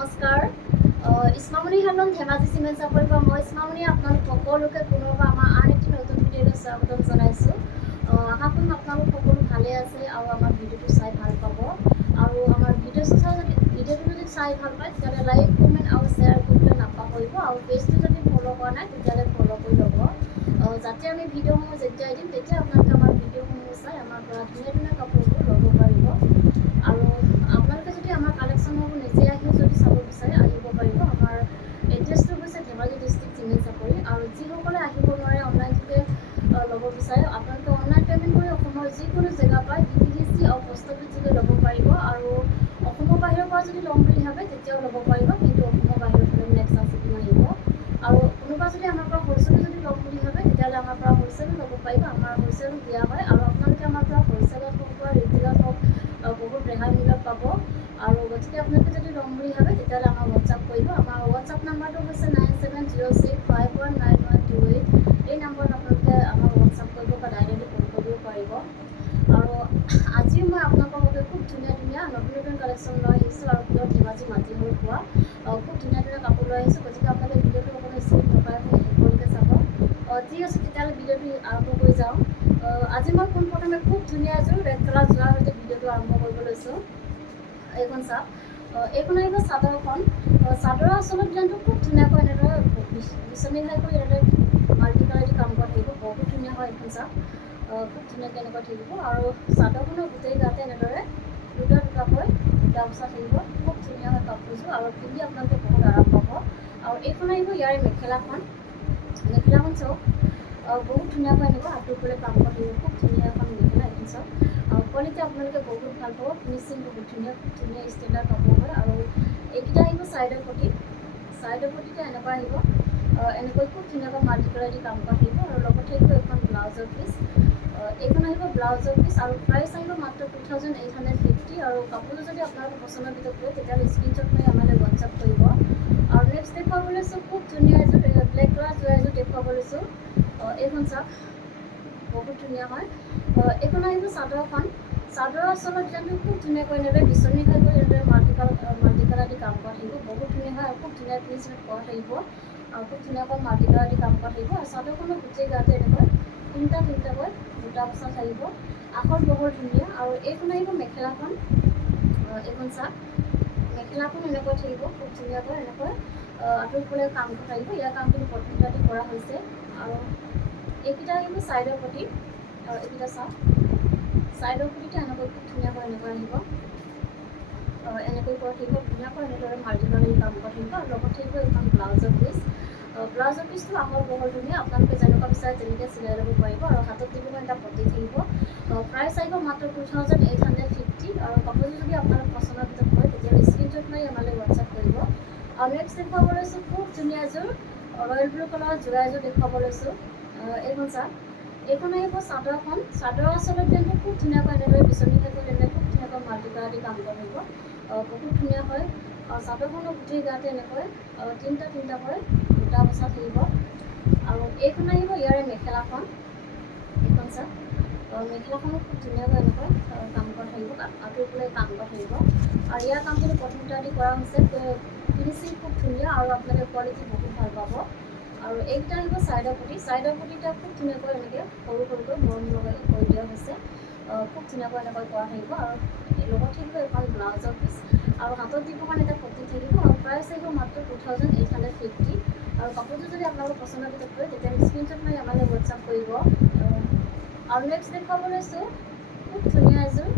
নমস্কাৰ ইছমামণি হেলন ধেমাজি চিমেণ্ট চাপৰিৰ পৰা মই ইছমামণি আপোনালোক সকলোকে পুনৰবাৰ আমাৰ আন এটি নতুন ভিডিঅ'লৈ স্বাগতম জনাইছোঁ। আশা কৰিম আপোনালোক সকলো ভালে আছে আৰু আমাৰ ভিডিঅ'টো চাই ভাল পাব। আৰু আমাৰ ভিডিঅ'টো যদি চাই ভাল পায় তেতিয়াহ'লে লাইক কমেণ্ট আৰু শ্বেয়াৰ কৰিবলৈ নাপাহৰিব। আৰু পেজটো যদি ফ'ল' কৰা নাই তেতিয়াহ'লে ফ'ল' কৰি ল'ব, যাতে আমি ভিডিঅ'সমূহ যেতিয়াই দিম তেতিয়া আপোনালোকে আমাৰ ভিডিঅ'সমূহ চাই আমাৰ পৰা ধুনীয়া ধুনীয়া কাপোৰবোৰ ল'ব পাৰিব। আৰু আপোনালোকে যদি আমাৰ কালেকশ্যনসমূহ নিজে আহি যদি চাব বিচাৰে আহিব পাৰিব। আমাৰ এড্ৰেছটো হৈছে ধেমাজি ডিষ্ট্ৰিক্ট চিমেণ্ট চাপৰি। আৰু যিসকলে আহিব নোৱাৰে অনলাইনযোগে ল'ব বিচাৰে আপোনালোকে অনলাইন পে'মেণ্ট কৰি অসমৰ যিকোনো জেগাৰ পৰা DTDC আৰু পোষ্ট অফিচ যোগে ল'ব পাৰিব। আৰু অসমৰ বাহিৰৰ পৰা যদি ল'ম বুলি ভাবে তেতিয়াও ল'ব পাৰিব, কিন্তু অসমৰ বাহিৰত হ'লে এক্সট্ৰা শ্বিপিং আহিব। আৰু কোনোবা যদি আমাৰ পৰা হ'লচেলো যদি ল'ম বুলি ভাবে তেতিয়াহ'লে আমাৰ পৰা হ'লচেলো ল'ব পাৰিব। আমাৰ হ'লচেলো দিয়া হয় আৰু আপোনালোকে আমাৰ পৰা হ'লচেলত হওক বা ৰিটেইলত হওক বহুত ৰেহাই মূল্যত পাব। আৰু গতিকে আপোনালোকে যদি ল'ম বুলি ভাবে তেতিয়াহ'লে আমাৰ হোৱাটছআপ কৰিব। আমাৰ হোৱাটছআপ নাম্বাৰটো হৈছে 9706519128। এই নাম্বাৰত আপোনালোকে আমাক হোৱাটছআপ কৰিব বা ডাইৰেক্টলি ফোন কৰিব পাৰিব। আৰু আজিও মই আপোনালোকৰ বাবে খুব ধুনীয়া ধুনীয়া নতুন নতুন কালেকশ্যন লৈ আহিছোঁ আৰু পিয়ৰ ধেমাজি মাটি হৈ পোৱা খুব ধুনীয়া ধুনীয়া কাপোৰ লৈ আহিছোঁ। গতিকে আপোনালোকে ভিডিঅ'টো অকণমান স্কিপ নকৰাকৈ শেষলৈকে চাব। ঠিক আছে, তেতিয়াহ'লে ভিডিঅ'টো আৰম্ভ কৰি যাওঁ। আজি মই পোনপ্ৰথমে খুব ধুনীয়া এযোৰ ৰেড কালাৰ যোৱাৰ সৈতে ভিডিঅ'টো আৰম্ভ কৰিব লৈছোঁ। এইখন চাওক, এইখন আহিব চাদৰখন। চাদৰৰ আচলত ডিজাইনটো খুব ধুনীয়াকৈ এনেদৰে বিচনী ঘাই কৰি এনেদৰে মাল্টি কালাৰেদি কাম কৰা থাকিব, বহুত ধুনীয়া হয়। এইখন চাওক খুব ধুনীয়াকৈ এনেকুৱা থাকিব। আৰু চাদৰখনৰ গোটেই গাতে এনেদৰে দুটা দুটাকৈ বুটা বচা থাকিব, খুব ধুনীয়া হয় কাপোৰযোৰ আৰু পিন্ধি আপোনালোকে বহুত আৰাম পাব। আৰু এইখন আহিব ইয়াৰে মেখেলাখন। মেখেলাখন চাওক বহুত ধুনীয়াকৈ এনেকুৱা হাতৰ ফুলে কাম কৰা থাকিব, খুব ধুনীয়া এখন মেখেলা। এইখন চাওক কোৱালিটি আপোনালোকে বহুত ভাল পাব, ফিনিচিং বহুত ধুনীয়া, খুব ধুনীয়া ষ্টেণ্ডাৰ্ড কাপোৰ হয়। আৰু এইকেইটা আহিব চাইডৰ পটি। চাইডৰ পটিতে এনেকুৱা আহিব, এনেকৈ খুব ধুনীয়াকৈ মাল্টি কালাৰেদি কাম কৰা থাকিব। আৰু লগতে আহিব এইখন ব্লাউজৰ পিচ। এইখন আহিব ব্লাউজৰ পিচ আৰু প্ৰাইচ আহিব মাত্ৰ 2850। আৰু কাপোৰটো যদি আপোনালোকে পচন্দৰ ভিতৰত কৰে তেতিয়াহ'লে স্ক্ৰীনশ্বট মাৰি আমালৈ হোৱাটছআপ কৰিব। আৰু নেক্সট দেখুৱাব লৈছোঁ খুব ধুনীয়া এযোৰ ব্লেক কালাৰ যোৰা এযোৰ দেখুৱাব লৈছোঁ। এইখন চাওক বহুত ধুনীয়া হয়। এইখন আহিব চাদৰখন। চাদৰৰ আচলত ডিজাইনটো খুব ধুনীয়াকৈ এনেদৰে বিচনী ঘাই কৰি এনেদৰে মাল্টি কালাৰ দি কাম কৰা থাকিব, বহুত ধুনীয়া হয় আৰু খুব ধুনীয়া ফিনিচিং কৰা থাকিব। আৰু খুব ধুনীয়াকৈ মাল্টি কালাৰ দি কাম কৰা থাকিব। আৰু চাদৰখনৰ গোটেই গাতে এনেকৈ তিনিটাকৈ বুটা বচা থাকিব, আখৰ বহুত ধুনীয়া। আৰু এইখন আহিব মেখেলাখন। এইখন চাওক মেখেলাখন এনেকৈ থাকিব, খুব ধুনীয়াকৈ এনেকৈ আঁতৰ ফালে কাম কৰা থাকিব। ইয়াৰ কামখিনি পট্টিটা দি কৰা হৈছে। আৰু এইকেইটা আহিব চাইডৰ পটি। এইকেইটা চাওক চাইডৰ পটিতে এনেকৈ খুব ধুনীয়াকৈ এনেকৈ আহিব, এনেকৈ কৰা থাকিব ধুনীয়াকৈ এনেদৰে মাল্টি কালাৰ কাম কৰা থাকিব। আৰু লগত থাকিব এইখন ব্লাউজৰ পিচ। ব্লাউজৰ পিচটো আহল বহল ধুনীয়া, আপোনালোকে যেনেকুৱা বিচাৰে তেনেকৈ চিলাই ল'ব পাৰিব। আৰু হাতত দিব এটা পটি থাকিব। প্ৰাইচ আহিব মাত্ৰ 2850। আৰু কাপোৰযোৰ যদি আপোনালোক পচন্দৰ ভিতৰত হয় তেতিয়াহ'লে স্ক্ৰীনশ্বট মাৰি আমালৈ হোৱাটছআপ কৰিব। আৰু নেক্সট দেখুৱাব লৈছোঁ খুব ধুনীয়া এযোৰ ৰয়েল ব্লু কালাৰৰ যোৰা এযোৰ দেখুৱাব লৈছোঁ। এইখন চাওক, এইখন আহিব চাদৰখন। চাদৰৰ আচলত ডিজাইনটো খুব ধুনীয়াকৈ এনেদৰে বিচনী ঘাই কৰি এনেদৰে খুব ধুনীয়াকৈ মাল্টি কালাৰ দি কাম কৰা থাকিব, বহুত ধুনীয়া হয়। আৰু চাদৰখনৰ গোটেই গাতে এনেকৈ তিনিটাকৈ বুটা বচা থাকিব। আৰু এইখন আহিব ইয়াৰে মেখেলাখন। এইখন চাওক মেখেলাখনো খুব ধুনীয়াকৈ এনেকৈ কাম কৰা থাকিব, আঁতৰ ফালে কাম কৰা থাকিব। আৰু ইয়াৰ কামখিনি পট্টিটা দি কৰা হৈছে, ফিনিচিং খুব ধুনীয়া আৰু আপোনালোকে কোৱালিটি বহুত ভাল পাব। আৰু এইকেইটা আহিব চাইডৰ পটি। চাইডৰ পটিটা খুব ধুনীয়াকৈ এনেকৈ সৰু সৰুকৈ মৰম লগাই কৰি দিয়া হৈছে, খুব ধুনীয়াকৈ এনেকৈ কৰা থাকিব। আৰু লগত থাকিব এখন ব্লাউজৰ পিচ। আৰু হাতত দিব কাৰণে এটা পটি থাকিব। আৰু প্ৰাইচ আহিব মাত্ৰ 2850। আৰু কাপোৰযোৰ যদি আপোনালোকৰ পচন্দৰ ভিতৰত কৰে তেতিয়াহ'লে স্ক্ৰীনশ্বট মাৰি আমালৈ হোৱাটছআপ কৰিব। আৰু নেক্সট দেখুৱাব লৈছোঁ খুব ধুনীয়া এযোৰ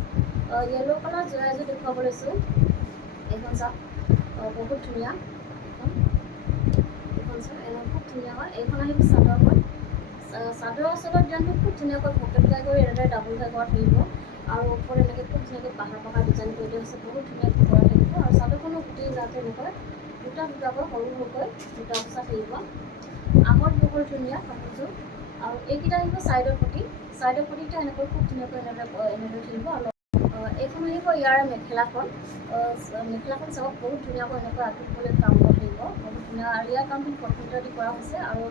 য়েল্ল' কালাৰ যোৰা এযোৰ দেখুৱাব লৈছোঁ। এইখন চাওক বহুত ধুনীয়া। এইখন চাওক খুব ধুনীয়া হয়। এইখন আহিব চাদৰখন। চাদৰ আচলত ডিজাইনটো খুব ধুনীয়াকৈ পকেট ঘাই কৰি এনেদৰে ডাবুল ঘাই কৰা থাকিব। আৰু ওপৰত এনেকৈ খুব ধুনীয়াকৈ পাহাৰ ডিজাইন কৰি দিয়া হৈছে, বহুত ধুনীয়াকৈ কৰা থাকিব। আৰু চাদৰখনৰ গোটেই গাতে এনেকৈ দুটাকৈ সৰু সৰুকৈ বুটা বচা থাকিব, আহল বহল ধুনীয়া কাপোৰযোৰ। আৰু এইকেইটা আহিব চাইডৰ পটি। চাইডৰ পটিটা এনেকৈ খুব ধুনীয়াকৈ এনেদৰে থাকিব। আৰু এইখন আহিব ইয়াৰে মেখেলাখন। মেখেলাখন চাওক বহুত ধুনীয়াকৈ এনেকৈ আঁতৰ ফালে কাম কৰা থাকিব, বহুত ধুনীয়া। আৰু ইয়াৰ কামখিনি পট্টিটা দি কৰা হৈছে। আৰু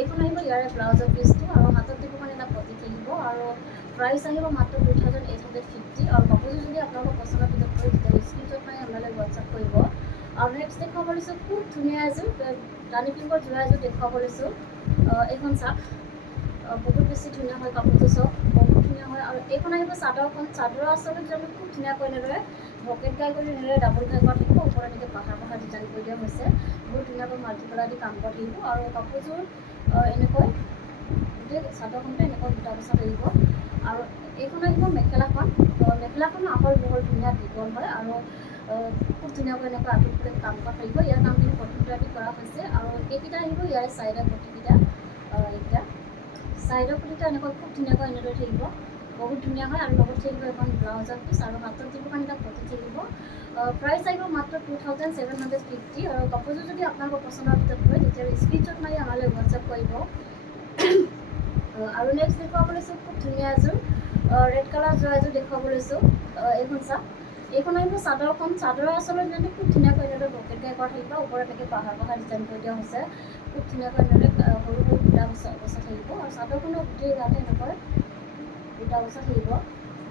এইখন আহিব ইয়াৰে ব্লাউজৰ পিচটো। আৰু হাতত দিব কাৰণে এটা পটি থাকিব। আৰু প্ৰাইচ আহিব মাত্ৰ 2850। আৰু কাপোৰযোৰ যদি আপোনালোকৰ পচন্দৰ ভিতৰত কৰে তেতিয়াহ'লে স্ক্ৰীনশ্বট মাৰি আমালৈ হোৱাটছআপ কৰিব। আৰু নেক্সট দেখুৱাব লৈছোঁ খুব ধুনীয়া এযোৰ ৰাণী পিংকৰ যোৰা এযোৰ দেখুৱাব লৈছোঁ। এইখন চাওক, বহুত বেছি ধুনীয়া হয় কাপোৰটো, চাওক বহুত ধুনীয়া হয়। আৰু এইখন আহিব চাদৰখন, চাদৰৰ আচলতে যদি খুব ধুনীয়াকৈ এনেদৰে ভকেট গাই কৰি এনেদৰে ডাবল গাই কৰা থাকিব, ওপৰত এনেকৈ পাহাৰ পাহাৰ ডিজাইন কৰি দিয়া হৈছে, বহুত ধুনীয়াকৈ মাল্টি কালাৰ দি কাম কৰা থাকিব। আৰু কাপোৰযোৰ এনেকৈ গোটেই চাদৰখনতে এনেকৈ বুটা বচা থাকিব। আৰু এইখন আহিব মেখেলাখন, মেখেলাখনো আহল বহল ধুনীয়া দীঘল হয় আৰু খুব ধুনীয়াকৈ এনেকৈ আঁঠু ফুলে কাম কৰা থাকিব। ইয়াৰ কামখিনি কটন দি কৰা হৈছে। আৰু এইকেইটা আহিব ইয়াৰ চাইডৰ পটিকেইটা, এইকেইটা চাইডৰ পটিকেইটা এনেকৈ খুব ধুনীয়াকৈ এনেদৰে থাকিব, বহুত ধুনীয়া হয়। আৰু লগত থাকিব এখন ব্লাউজৰ পিচ আৰু হাতত দিব কাৰণে এটা পটি থাকিব। প্ৰাইচ আহিব মাত্ৰ 2750। আৰু কাপোৰযোৰ যদি আপোনালোকৰ পচন্দৰ ভিতৰত হয় তেতিয়াহ'লে স্ক্ৰীনশ্বট মাৰি আমালৈ হোৱাটছআপ কৰিব। আৰু নেক্সট দেখুৱাব লৈছোঁ খুব ধুনীয়া এযোৰ ৰেড কালাৰ যোৰা এযোৰ দেখুৱাব লৈছোঁ। এইখন চাওক, এইখন আহিব চাদৰখন, চাদৰৰ আচলতে মানে খুব ধুনীয়াকৈ এনেদৰে বকেট গাই কৰা থাকিব, ওপৰত এনেকৈ পাহাৰ পাহাৰ ডিজাইন কৰি দিয়া হৈছে, খুব ধুনীয়াকৈ এনেদৰে সৰু সৰু বুটা বচা থাকিব। আৰু চাদৰখনৰ গোটেই গাতে এনেকৈ বুটা বচা থাকিব।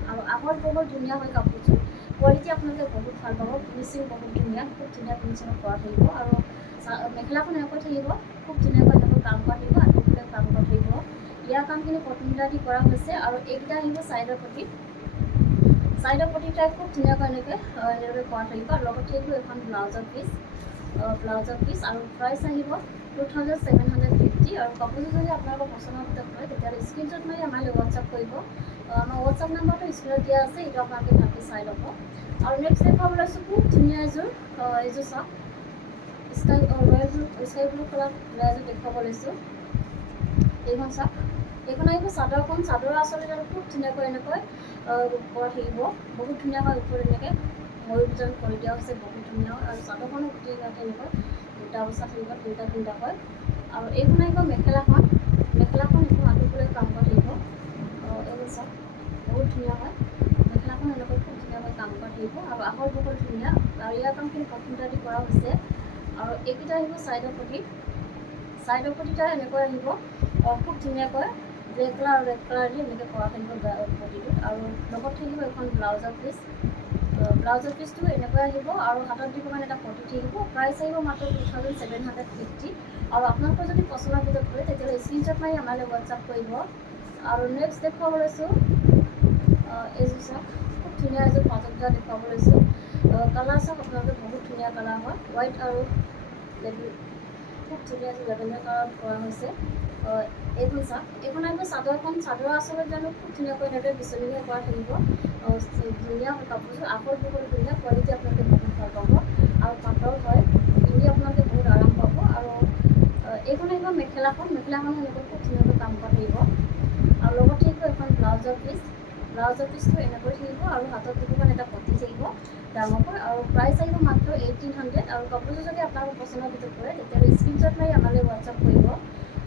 আৰু আহল বহল ধুনীয়া হয় কাপোৰযোৰ, কোৱালিটি আপোনালোকে বহুত ভাল পাব, ফিনিচিং বহুত ধুনীয়া, খুব ধুনীয়া ফিনিচিঙত কৰা থাকিব। আৰু মেখেলাখন এনেকৈ থাকিব, খুব ধুনীয়াকৈ এনেকৈ কাম কৰা থাকিব, আঁঠু ফুলে কাম কৰা থাকিব। ইয়াৰ কামখিনি কটন দি কৰা হৈছে। আৰু এইকেইটা আহিব চাইডৰ পটি, চাইডৰ পটিকেইটা খুব ধুনীয়াকৈ এনেদৰে কৰা থাকিব। আৰু লগত থাকিব এখন ব্লাউজৰ পিচ, আৰু প্ৰাইচ আহিব 2750। আৰু কাপোৰযোৰ যদি আপোনালোকৰ পচন্দৰ ভিতৰত হয় তেতিয়াহ'লে স্ক্ৰীনশ্বট মাৰি আমালৈ হোৱাটছআপ কৰিব। আমাৰ হোৱাটছআপ নাম্বাৰটো স্ক্ৰীনত দিয়া আছে, এইটো আপোনালোকে ভালকৈ চাই ল'ব। আৰু নেক্সট দেখুৱাব লৈছোঁ খুব ধুনীয়া এইযোৰ চাওক, স্কাই ব্লু কালাৰ এযোৰ দেখুৱাব লৈছোঁ। এইখন চাওক, এইখন আহিব চাদৰখন, চাদৰৰ আচলতে খুব ধুনীয়াকৈ এনেকৈ কৰা থাকিব, বহুত ধুনীয়া হয়। ওপৰত এনেকৈ ময়ূৰ ডিজাইন কৰি দিয়া হৈছে, বহুত ধুনীয়া হয়। আৰু চাদৰখনো গোটেই গাতে এনেকৈ বুটা বচা থাকিব, তিনিটাকৈ। আৰু এইখন আহিব মেখেলাখন, মেখেলাখন একদম আঁঠু ফুলে কাম কৰা থাকিব। এইখন চাওক, বহুত ধুনীয়া হয়, মেখেলাখন এনেকৈ খুব ধুনীয়াকৈ কাম কৰা থাকিব। আৰু আহল বহল ধুনীয়া, আৰু ইয়াৰ কামখিনি কটন দি কৰা হৈছে। আৰু এইকেইটা আহিব চাইডৰ পটি, চাইডৰ পটিটা এনেকৈ আহিব খুব ধুনীয়াকৈ ব্লেক কালাৰ আৰু ৰেড কালাৰ দি এনেকৈ কৰা থাকিব পটিটোত। আৰু লগত থাকিব এখন ব্লাউজৰ পিচ, ব্লাউজৰ পিচটো এনেকৈ আহিব। আৰু হাতত দিব কাৰণে এটা পটি থাকিব। প্ৰাইচ আহিব মাত্ৰ 2750। আৰু আপোনালোকৰ যদি পচন্দৰ ভিতৰত হয় তেতিয়াহ'লে স্ক্ৰীনশ্বট মাৰি আমালৈ হোৱাটছআপ কৰিব। আৰু নেক্সট দেখুৱাব লৈছোঁ এইযোৰ চাওক, খুব ধুনীয়া এযোৰ পাতল যোৰা দেখুৱাব লৈছোঁ। কালাৰ চাওক আপোনালোকে, বহুত ধুনীয়া কালাৰ হয়, হোৱাইট আৰু খুব ধুনীয়া এযোৰ লেভেণ্ডাৰ কালাৰত কৰা হৈছে। এইখন চাওক, এইখন আহিব চাদৰখন, চাদৰৰ আচলতে জানো খুব ধুনীয়াকৈ এনেদৰে বিচনীৰে কৰা থাকিব, ধুনীয়া হয় কাপোৰযোৰ, আহল বহল ধুনীয়া, কোৱালিটি আপোনালোকে বহুত ভাল পাব। আৰু পাতল হয়, পিন্ধি আপোনালোকে বহুত আৰাম পাব। আৰু এইখন আহিব মেখেলাখন, মেখেলাখনো এনেকৈ খুব ধুনীয়াকৈ কাম কৰা থাকিব। আৰু লগত থাকিব এখন ব্লাউজৰ পিচ, ব্লাউজৰ পিচটো এনেকৈ থাকিব। আৰু হাতত দিব কাৰণে এটা পটি থাকিব ডাঙৰকৈ। আৰু প্ৰাইচ আহিব মাত্ৰ 1800। আৰু কাপোৰযোৰ যদি আপোনালোকৰ পচন্দৰ ভিতৰত কৰে তেতিয়াহ'লে স্ক্ৰীনশ্বট মাৰি আমালৈ হোৱাটছআপ কৰিব।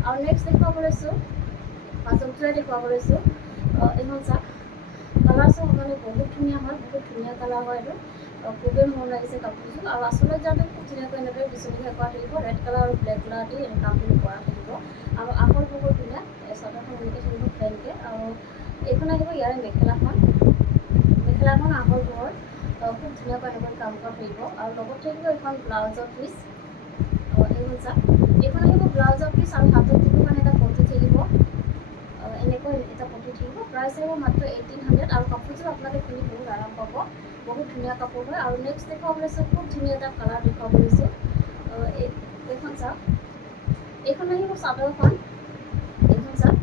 আৰু নেক্সট দেখুৱাব লৈছোঁ পাঁচক যোৰা দেখুৱাব লৈছোঁ। এইখন চাওক, কালাৰ চাওক আপোনালোকে, বহুত ধুনীয়া হয়, বহুত ধুনীয়া কালাৰ হয়। এইটো খুবেই মৰম লাগিছে কাপোৰযোৰ। আৰু আচলতে যাতে খুব ধুনীয়াকৈ এনেদৰে বিচনীৰে কৰা থাকিব, ৰেড কালাৰ আৰু ব্লেক কালাৰ দি কামখিনি কৰা থাকিব। আৰু আহল বহল ধুনীয়া, চাদৰখন এনেকৈ থাকিব প্লেনকৈ। আৰু এইখন আহিব ইয়াৰে মেখেলাখন, মেখেলাখন আহল বহল, খুব ধুনীয়াকৈ এনেকৈ কাম কৰা থাকিব। আৰু লগত থাকিব এখন ব্লাউজৰ পিচ, এইখন চাওক, এইখন আহিব ব্লাউজৰ পিচ। আৰু হাতত দিব কাৰণে এটা পটি থাকিব, এনেকৈ এটা পটি থাকিব। প্ৰাইচ আহিব মাত্ৰ 1800। আৰু কাপোৰযোৰ আপোনালোকে পিন্ধি বহুত আৰাম পাব, বহুত ধুনীয়া কাপোৰ হয়। আৰু নেক্সট দেখুৱাব লৈছোঁ খুব ধুনীয়া এটা কালাৰ দেখুৱাব লৈছোঁ। এইখন চাওক, এইখন আহিব চাদৰখন, এইখন চাওক,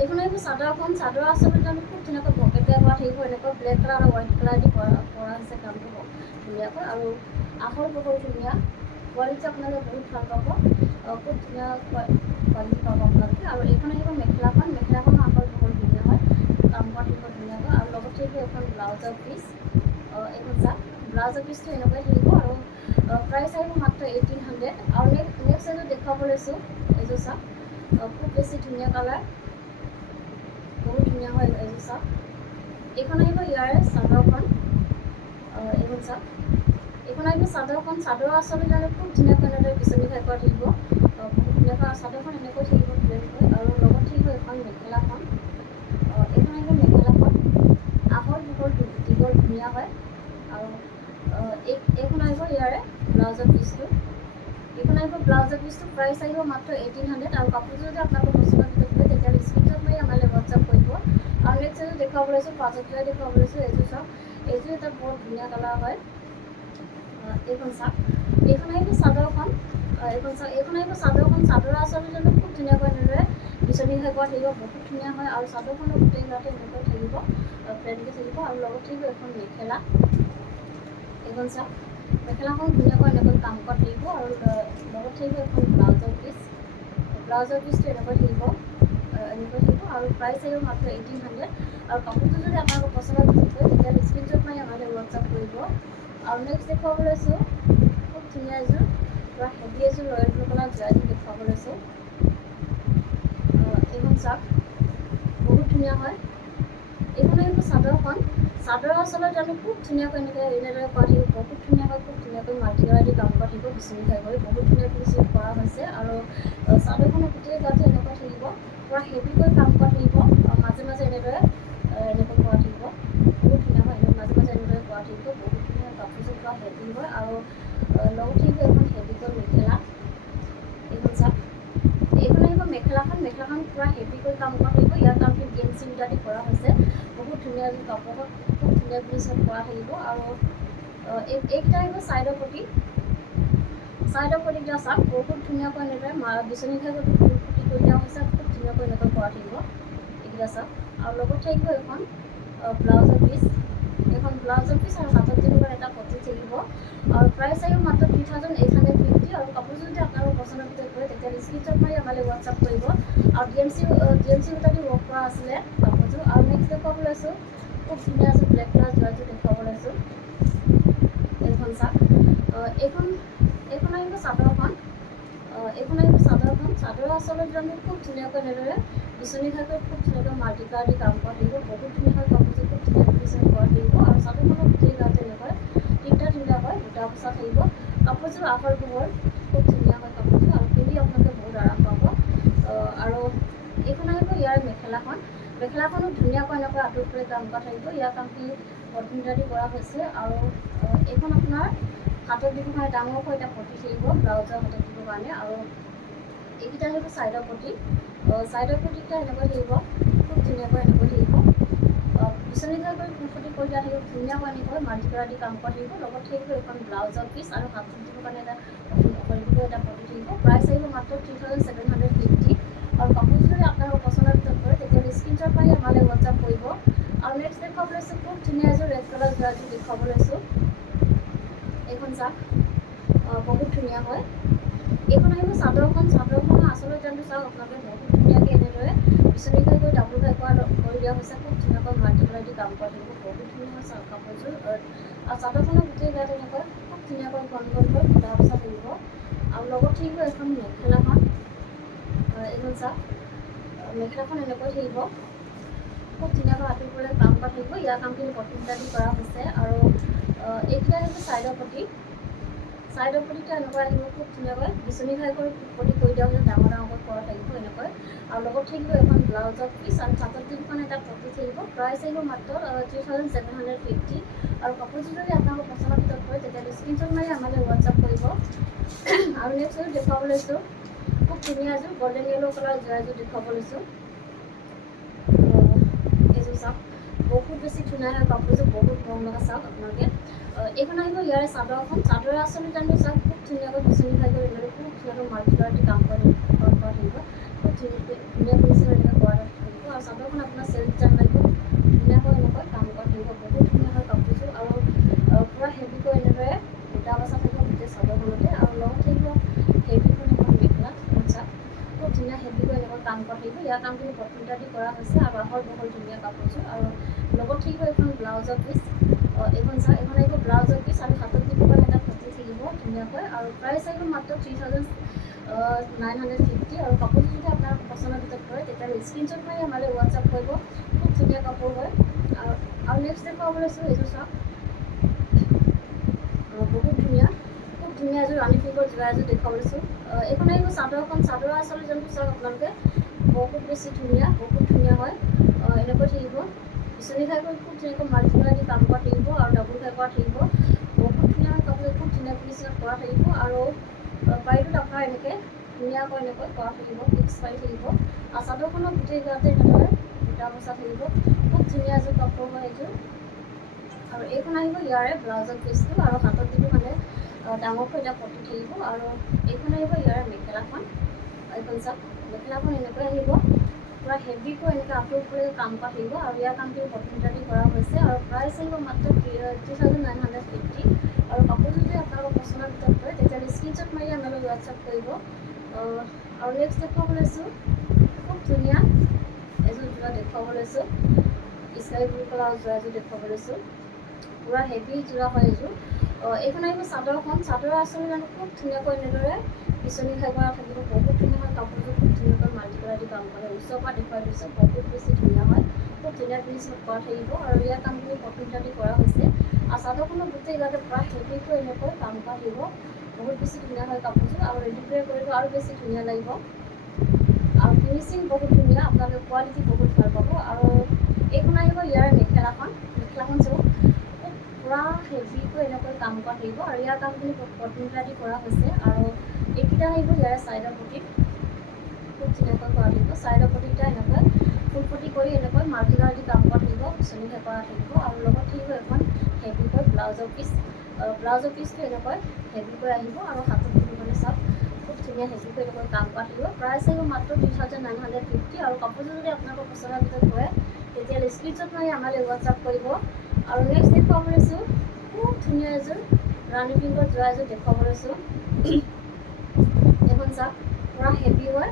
এইখন আহিব চাদৰখন, চাদৰ আচলতে আমি খুব ধুনীয়াকৈ বকেট গাই কৰা থাকিব, এনেকৈ ব্লেক কালাৰ আৰু হোৱাইট কালাৰ দি কৰা হৈছে কামটো ধুনীয়াকৈ। আৰু আহল বহল ধুনীয়া, কোৱালিটি আপোনালোকে বহুত ভাল পাব, খুব ধুনীয়া কোৱালিটি পাব আপোনালোকে। আৰু এইখন আহিব মেখেলাখন, মেখেলাখনো আহল বহল ধুনীয়া হয়, কাম কৰা থাকিব ধুনীয়াকৈ। আৰু লগত থাকিব এখন ব্লাউজৰ পিচ, এইখন চাওক, ব্লাউজৰ পিচটো এনেকৈ থাকিব। আৰু প্ৰাইচ আহিব মাত্ৰ 1800। আৰু নেক্সট এযোৰ দেখুৱাব লৈছোঁ, এইযোৰ চাওক, খুব বেছি ধুনীয়া কালাৰ, বহুত ধুনীয়া হয় এইযোৰ চাওক। এইখন আহিব ইয়াৰে চাদৰখন, এইখন চাওক, এইখন আহিব চাদৰখন, চাদৰ আচলতে জানো খুব ধুনীয়াকৈ এনেদৰে বিচনী ঘাই কৰা থাকিব, বহুত ধুনীয়াকৈ। চাদৰখন এনেকৈ থাকিব প্লেনকৈ। আৰু লগত থাকিব এখন মেখেলাখন, এইখন আহিব মেখেলাখন, আহল বহল দীঘল ধুনীয়া হয়। আৰু এইখন আহিব ইয়াৰে ব্লাউজৰ পিচটো এইখন আহিব ব্লাউজৰ পিচটো প্ৰাইচ আহিব মাত্ৰ 1800 আৰু কাপোৰটো যদি আপোনালোকৰ পচন্দৰ ভিতৰত হয় তেতিয়াহ'লে স্ক্ৰীনশ্বট মাৰি আমালৈ হোৱাটছআপ কৰিব আৰু নেক্সট এযোৰ দেখুৱাব লৈছোঁ পাঁচযোৰ দেখুৱাব লৈছোঁ এইযোৰ চাওক এইযোৰ এটা বৰ ধুনীয়া কালাৰ হয় এইখন চাওক এইখন আহিব চাদৰখন এইখন চাওক এইখন আহিব চাদৰখন চাদৰৰ আচলতে জানো খুব ধুনীয়াকৈ এনেদৰে বিচনী হৈ পোৱা থাকিব বহুত ধুনীয়া হয় আৰু চাদৰখনৰ গোটেই গাতে এনেকৈ থাকিব প্লেনকৈ থাকিব আৰু লগত থাকিব এখন মেখেলা এইখন চাওক মেখেলাখন ধুনীয়াকৈ এনেকৈ কাম কৰা থাকিব আৰু লগত থাকিব এখন ব্লাউজৰ পিচটো এনেকৈ থাকিব আৰু প্ৰাইচ আহিব মাত্ৰ 1800 আৰু কাপোৰটো যদি আপোনালোকৰ পচন্দৰ ভিতৰত হয় তেতিয়াহ'লে স্ক্ৰীনশ্বট মাৰি আমালৈ হোৱাটছআপ কৰিব আৰু নেক্সট দেখুৱাব লৈছোঁ খুব ধুনীয়া এযোৰ পুৰা হেভি এযোৰ ৰয়েল ব্লু কালাৰ জোৰাযোৰ দেখুৱাব লৈছোঁ এইখন চাওক বহুত ধুনীয়া হয় এইখন আহিব চাদৰখন চাদৰ আচলত জানো খুব ধুনীয়াকৈ এনেদৰে কৰা থাকিব বহুত ধুনীয়াকৈ মাল্টিকালাৰ দি কাম কৰা থাকিব বিচনী খাই কৰি বহুত ধুনীয়া ফিনিচিং কৰা হৈছে আৰু চাদৰখনৰ গোটেই গাতে এনেকুৱা থাকিব পুৰা হেভিকৈ কাম কৰা থাকিব মাজে মাজে এনেদৰে এনেকৈ কৰা থাকিব বহুত ধুনীয়া হয় মাজে মাজে এনেদৰে কৰা থাকিব বহুত ধুনীয়া কাপোৰযোৰ পুৰা হেভি হয় আৰু লগত থাকিব এখন হেভিকৈ মেখেলা এইখন চাওক এইখন আহিব মেখেলাখন পুৰা হেভিকৈ কাম কৰা থাকিব ইয়াৰ কামটো গেঞ্চি সূতা দি কৰা হৈছে বহুত ধুনীয়া কাপোৰত খুব ধুনীয়া ফিনিচিং কৰা থাকিব আৰু এইকেইটা আহিব ছাইডৰ পটিকেইটা চাওক বহুত ধুনীয়াকৈ এনেদৰে বিচনী খাই ফুটি কৰি দিয়া হৈছে খুব ধুনীয়াকৈ এনেকৈ কৰা থাকিব এইকেইটা চাওক আৰু লগত থাকিব এখন ব্লাউজৰ পিচ আৰু হাতত যেনেকুৱা এটা পটি থাকিব আৰু প্ৰাইচ আহিব মাত্ৰ 3850 আৰু কাপোৰযোৰ যদি আপোনালোকৰ পচন্দৰ ভিতৰত হয় তেতিয়াহ'লে স্ক্ৰীনশ্বট মাৰি আমালৈ হোৱাটছআপ কৰিব আৰু DMC সূতা দি ৱৰ্ক কৰা আছিলে কাপোৰযোৰ আৰু নেক্সট দেখুৱাব লৈছোঁ খুব ধুনীয়া এযোৰ ব্লেক কালাৰ জোৰাযোৰ দেখুৱাব লৈছোঁ এইখন চাওক এইখন আহিব চাদৰখন চাদৰ আচলত জানো খুব ধুনীয়াকৈ এনেদৰে বিচনী খাইকৈ খুব ধুনীয়াকৈ মাল্টিকালাৰ দি কাম কৰা থাকিব বহুত ধুনীয়া হয় কাপোৰযোৰ খুব ধুনীয়া ফিনিচিং কৰা থাকিব আৰু চাদৰখনৰ গোটেই গাতে এনেকৈ তিনিটা হয় দুটা বচা থাকিব কাপোৰযোৰ আহল বহল খুব ধুনীয়া হয় কাপোৰযোৰ আৰু পিন্ধি আপোনালোকে বহুত আৰাম পাব আৰু এইখন আহিব ইয়াৰ মেখেলাখনো ধুনীয়াকৈ এনেকৈ আঁতৰ কৰি কাম কৰা থাকিব ইয়াৰ কামখিনি পদ্মিতা দি কৰা হৈছে আৰু এইখন আপোনাৰ হাতত দিব কাৰণে ডাঙৰকৈ এটা পটি থাকিব ব্লাউজৰ হাতত দিবৰ কাৰণে আৰু এইকেইটা আহিব ছাইডৰ পটিকেইটা এনেকৈ থাকিব খুব ধুনীয়াকৈ এনেকৈ থাকিব বিচনী খাই কৰি ফুটি কৰি দিয়া থাকিব ধুনীয়াকৈ এনেকৈ মাল্টিকালাৰ দি কাম কৰা থাকিব লগত থাকিব এখন ব্লাউজৰ পিচ আৰু হাতত দিবৰ কাৰণে এটা পটি থাকিব প্ৰাইচ আহিব মাত্ৰ 3750 আৰু কাপোৰযোৰ যদি আপোনালোকৰ পচন্দৰ ভিতৰত কৰে তেতিয়াহ'লে স্ক্ৰীনশ্বট মাৰি আমালৈ হোৱাটছআপ কৰিব আৰু নেক্সট দেখুৱাব লৈছোঁ খুব ধুনীয়া এযোৰ ৰেড কালাৰ জোৰাযোৰ দেখুৱাব লৈছোঁ এইখন চাওক বহুত ধুনীয়া হয় এইখন আহিব চাদৰখনৰ আচলত জানটো চাওক আপোনালোকে বহুত ধুনীয়াকৈ এনেদৰে বিচনী খাই কৰি ডাবুল খাই কৰি দিয়া হৈছে খুব ধুনীয়াকৈ মাল্টিকালাৰ দি কাম কৰা থাকিব বহুত ধুনীয়া হয় কাপোৰযোৰ আৰু চাদৰখনৰ গোটেই গাত এনেকৈ খুব ধুনীয়াকৈ ঘনকৈ ফুটা বচা থাকিব আৰু লগত থাকিব এখন মেখেলাখন এইখন চাওক মেখেলাখন এনেকৈ থাকিব খুব ধুনীয়াকৈ আঁতৰ কৰি কাম কৰা থাকিব ইয়াৰ কামখিনি পদ্মিতা দি কৰা হৈছে আৰু এইকেইটা আহিব ছাইডৰ পটিটা এনেকৈ আহিব খুব ধুনীয়াকৈ বিচনী খাই কৰি পটি কৰি দিয়া হৈছে ডাঙৰকৈ কৰা থাকিব এনেকৈ আৰু লগত থাকিব এখন ব্লাউজৰ পিচ আৰু হাতত যিখন এটা পটি থাকিব প্ৰাইচ আহিব মাত্ৰ 3750 আৰু কাপোৰযোৰ যদি আপোনালোকৰ পচন্দৰ ভিতৰত হয় তেতিয়াহ'লে স্ক্ৰীনশ্বট মাৰি আমালৈ হোৱাটছআপ কৰিব আৰু নেক্সট এযোৰ দেখুৱাব লৈছোঁ খুব ধুনীয়া এযোৰ গল্ডেন য়েল্ল' কালাৰ জোৰাযোৰ দেখুৱাব লৈছোঁ এইযোৰ চাওক বহুত বেছি ধুনীয়া হয় কাপোৰযোৰ বহুত মৰম লগা চাওক আপোনালোকে এইখন আহিব ইয়াৰে চাদৰৰ আচলতে জানো চাওক খুব ধুনীয়াকৈ বিচনী খাই কৰি এনেদৰে খুব ধুনীয়াকৈ মাল্টিকালাৰ দি কাম কৰা থাকিব খুব ধুনীয়া ফিনিচিং এনেকৈ কৰা থাকিব আৰু চাদৰখন আপোনাৰ চেল্ফ জান লাগিব ধুনীয়াকৈ এনেকৈ কাম কৰা থাকিব বহুত ধুনীয়া হয় কাপোৰযোৰ আৰু পুৰা হেভিকৈ এনেদৰে বুটা বচা থাকিব গোটেই চাদৰখনতে আৰু লগত থাকিব হেভিখন এখন মেখেলা চাওক খুব ধুনীয়া হেভিকৈ এনেকৈ কাম কৰা থাকিব ইয়াৰ কামখিনি পদ্মিতা দি কৰা হৈছে আৰু আহল বহল ধুনীয়া কাপোৰযোৰ আৰু লগত থাকিব এখন ব্লাউজৰ পিচ এইখন চাওক এইখন আহিব ব্লাউজৰ পিচ আৰু হাতত দিবৰ কাৰণে এটা পটি থাকিব ধুনীয়াকৈ আৰু প্ৰাইচ আহিব মাত্ৰ 3950 আৰু কাপোৰযোৰ যদি আপোনাৰ পচন্দৰ ভিতৰত কৰে তেতিয়াহ'লে স্ক্ৰীনশ্বট মাৰি আমালৈ হোৱাটছআপ কৰিব খুব ধুনীয়া কাপোৰ হয় আৰু নেক্সট দেখুৱাব লৈছোঁ এইযোৰ চাওক বহুত ধুনীয়া খুব ধুনীয়া এযোৰ ৰাণী পিংকৰ জোৰা এযোৰ দেখুৱাব লৈছোঁ এইখন আহিব চাদৰৰ আচলতে যোনটো চাওক আপোনালোকে বহুত বেছি ধুনীয়া হয় এনেকৈ থাকিব বিচনী খাই কৰি খুব ধুনীয়াকৈ মাল্টিকালাৰ দি কাম কৰা থাকিব আৰু ডাবুল খাই কৰা থাকিব বহুত ধুনীয়া কাপোৰ খুব ধুনীয়া ফিনিচিঙত কৰা থাকিব আৰু পাৰিটোত আপোনাৰ এনেকৈ ধুনীয়াকৈ এনেকৈ কৰা থাকিব, ফিক্স পাৰি থাকিব। আৰু চাদৰখনৰ গোটেই গাতে এনেদৰে বুটা বচা থাকিব। খুব ধুনীয়া এযোৰ কাপোৰ হয় এইযোৰ। আৰু এইখন আহিব ইয়াৰে ব্লাউজৰ পিচটো আৰু হাতত যিটো মানে ডাঙৰকৈ এটা পটি থাকিব। আৰু এইখন আহিব ইয়াৰে মেখেলাখন। এইখন চাওক, মেখেলাখন এনেকৈ আহিব, পুৰা হেভিকৈ এনেকৈ আঁঠুৰ ওপৰে কাম কৰা থাকিব। আৰু ইয়াৰ কামখিনি কটন কৰা হৈছে আৰু প্ৰাইচ আহিব মাত্ৰ 3950। আৰু কাপোৰযোৰ যদি আপোনালোকৰ পচন্দৰ ভিতৰত পৰে তেতিয়াহ'লে স্ক্ৰীনশ্বট মাৰি আমালৈ হোৱাটছআপ কৰিব। আৰু নেক্সট দেখুৱাব লৈছোঁ, খুব ধুনীয়া এযোৰ যোৰা দেখুৱাব লৈছোঁ, স্কাই ব্লু কালাৰ যোৰা এযোৰ দেখুৱাব লৈছোঁ। পুৰা হেভি যোৰা হয় এযোৰ। এইখন আহিব চাদৰখন। চাদৰৰ আঁচলত জানো খুব ধুনীয়াকৈ এনেদৰে পিছনি খাই কৰা থাকিব। বহুত ধুনীয়া হয় কাপোৰযোৰ, খুব ধুনীয়াকৈ মাল্টি কালাৰ দি কাম কৰে। ওচৰৰ পৰা দেখুৱাই দিছোঁ, বহুত বেছি ধুনীয়া হয়, খুব ধুনীয়া ফিনিচিঙত কৰা থাকিব। আৰু ইয়াৰ কামখিনি কটন দি কৰা হৈছে। আৰু চাদৰখনৰ গোটেই গাতে পুৰা হেভিকৈ এনেকৈ কাম কৰা থাকিব। বহুত বেছি ধুনীয়া হয় কাপোৰযোৰ আৰু ৰেডি কৰিব আৰু বেছি ধুনীয়া লাগিব। আৰু ফিনিচিং বহুত ধুনীয়া, আপোনালোকে কোৱালিটি বহুত ভাল পাব। আৰু এইখন আহিব ইয়াৰ মেখেলাখন। মেখেলাখন চাওক, পুৰা হেভিকৈ এনেকৈ কাম কৰা থাকিব। আৰু ইয়াৰ কামখিনি কটন দি কৰা হৈছে। আৰু এইকেইটা আহিব ইয়াৰে চাইডৰ পটিত, খুব ধুনীয়াকৈ কৰা থাকিব। চাইডৰ পটিকেইটা এনেকৈ ফুল পটি কৰি এনেকৈ মাল্টি কালাৰ দি কাম কৰা থাকিব, পিছনি খাই কৰা থাকিব। আৰু লগত থাকিব এখন হেভিকৈ ব্লাউজৰ পিচ। ব্লাউজৰ পিচটো এনেকৈ হেভিকৈ আহিব। আৰু হাতত মানে চাওক, খুব ধুনীয়া হেভিকৈ এনেকৈ কাম কৰা থাকিব। প্ৰাইচ আহিব মাত্ৰ 3950। আৰু কাপোৰযোৰ যদি আপোনালোকৰ পচন্দৰ ভিতৰত পৰে তেতিয়াহ'লে স্ক্ৰীনশ্বট মাৰি আমালৈ হোৱাটছআপ কৰিব। আৰু নেক্সট দেখুৱাব লৈছোঁ, খুব ধুনীয়া এযোৰ ৰাণী পিংকত যোৰা এযোৰ দেখুৱাব লৈছোঁ। এইখন চাওক, পুৰা হেভি হয়।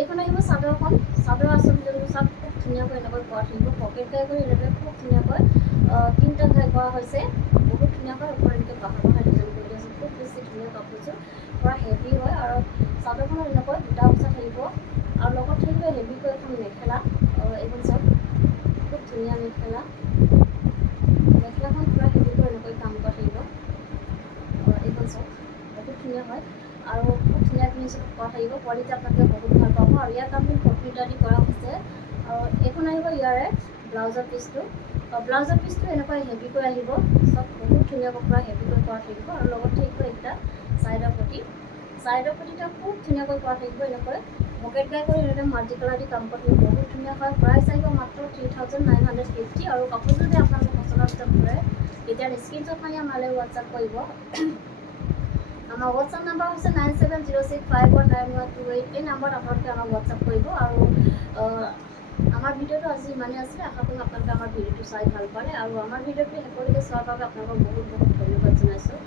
এইখন আহিব চাদৰখন। চাদৰ আঁচলটো চাওক, খুব ধুনীয়াকৈ এনেকৈ কৰা থাকিব। পকেট ঘাই কৰি এনেকৈ খুব ধুনীয়াকৈ 3টা ঘাই কৰা হৈছে। বহুত ধুনীয়াকৈ ওপৰত এনেকৈ বাহাৰ ডিজাইন কৰি দিছে। খুব বেছি ধুনীয়া কাপোৰযোৰ, পুৰা হেভি হয়। আৰু চাদৰখনত এনেকৈ বুটা বচা থাকিব। আৰু লগত থাকিব হেভিকৈ এখন মেখেলা। এইখন চাওক, খুব ধুনীয়া মেখেলা। মেখেলাখন পুৰা হেভিকৈ এনেকৈ কাম কৰা থাকিব। এইখন চাওক, বহুত ধুনীয়া হয় আৰু খুব ধুনীয়া ফিনিচিঙত কৰা থাকিব। কোৱালিটি আপোনালোকে বহুত ভাল পাব। আৰু ইয়াৰ কামখিনি কটন দি কৰা হৈছে। আৰু এইখন আহিব ইয়াৰে ব্লাউজৰ পিচটো। ব্লাউজৰ পিচটো এনেকৈ হেভিকৈ আহিব, চব বহুত ধুনীয়াকৈ পুৰা হেভিকৈ কৰা থাকিব। আৰু লগত থাকিব এইকেইটা চাইডৰ পটি। চাইডৰ পটিটা খুব ধুনীয়াকৈ কৰা থাকিব। এনেকৈ পকেট ঘাই কৰি এনেকৈ মাল্টি কালাৰ দি কাম কৰা থাকিব। বহুত ধুনীয়া হয়। প্ৰাইচ আহিব মাত্ৰ 3950। আৰু কাপোৰযোৰ যদি আপোনালোকৰ পচন্দৰ ভিতৰত পৰে তেতিয়াহ'লে স্ক্ৰীনশ্বট মাৰি আমালৈ হোৱাটছআপ কৰিব। আমাৰ হোৱাটছআপ নাম্বাৰ হৈছে 9706519128। এই নাম্বাৰত আপোনালোকে আমাক হোৱাটছআপ কৰিব। আৰু আমাৰ ভিডিঅ'টো আজি ইমানেই আছিলে। আশা কৰোঁ আপোনালোকে আমাৰ ভিডিঅ'টো চাই ভাল পালে। আৰু আমাৰ ভিডিঅ'টো শেষলৈকে চোৱাৰ বাবে আপোনালোকক বহুত বহুত ধন্যবাদ জনাইছোঁ।